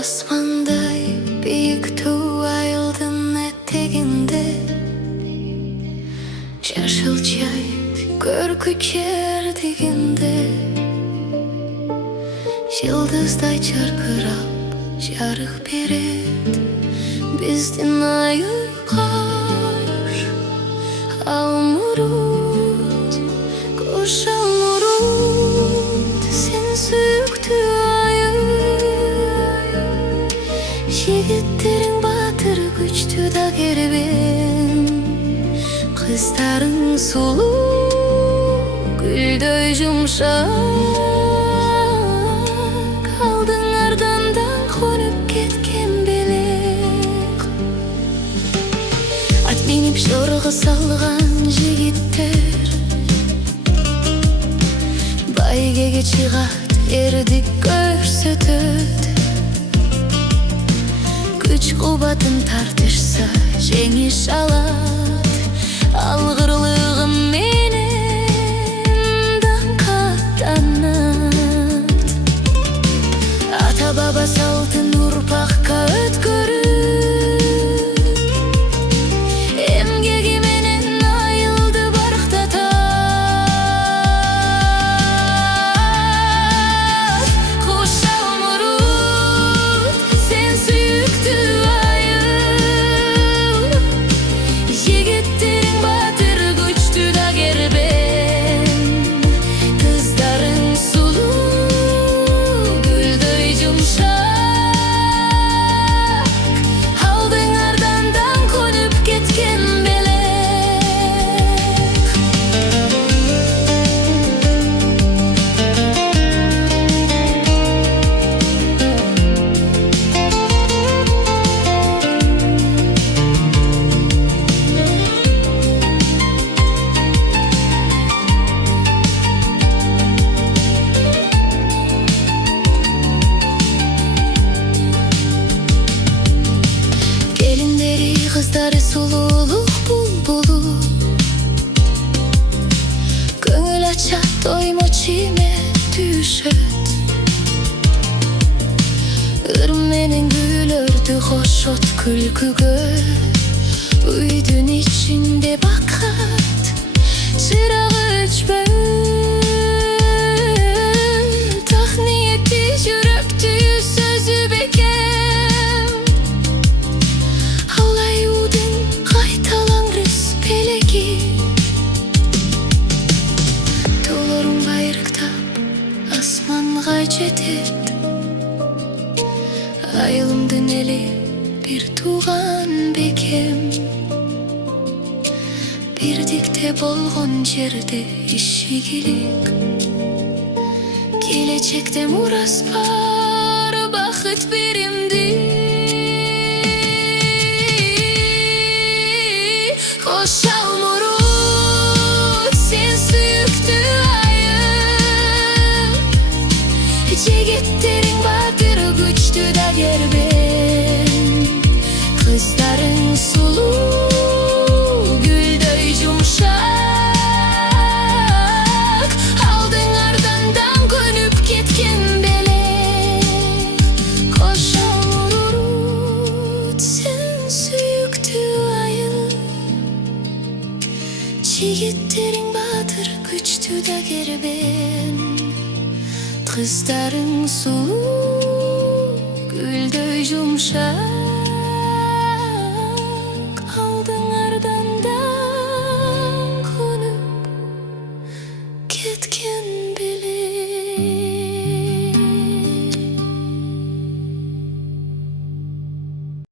Asmanday büyük ayıldın eteğinde, Yaşıl çay görkü çerdiginde, Yıldızday çarkırap jarık beret bizdin ayılgar. Алмурут, Кош-Алмурут, sen süktü ayıl. Жигиттериң батыр күчтүү да кербен, кыздарың сулуу гүлдөй жумшак, алдыңардан көнүп кеткен белек. Ат минип жорго салган жигиттер байгеге чыгат, эрдик көрсөтөт. Күч кубатын тартышса жеңиш алат, алгырлыгым менен даңкаттанат. Ата баба салтын урпакка өткөрүп, эмгеги менен айылды барктатат. Кош-Алмурут, sen süktü ayıl. Жигиттериң батыр күчтүү да кербен, кыздарың сулуу гүлдөй жумшак, алдыңардан көнүп кеткен белек. Келиндери кыздары сулуулук булбулу, көңүл ачат, оймо чийме түшөт. Ыр менен күлөрдү кошот күлкүгө, үйдүн ичинде бакат, чырагы өчпөт. Так ниети жүрөктү сөзү бекем, Алайудың қайталаңрыз пелеги. Толорун байрыктап асманга жетет, айылымдын эли бир тууган бекем. Бирдикте болгон жерде ишигилик, келечекте мурас бар бакыт беримди. Кош-Алмурут, sen süktü ayıl. Жигиттериң батыр күчтүү да кербен, кыздарың сулуу гүлдөй жумшак, алдыңардан көнүп кеткен белек. Кош-Алмурут, sen süktü ayıl. Жигиттериң батыр күчтүү да кербен, кыздарың сулуу гүлдөй жумшак.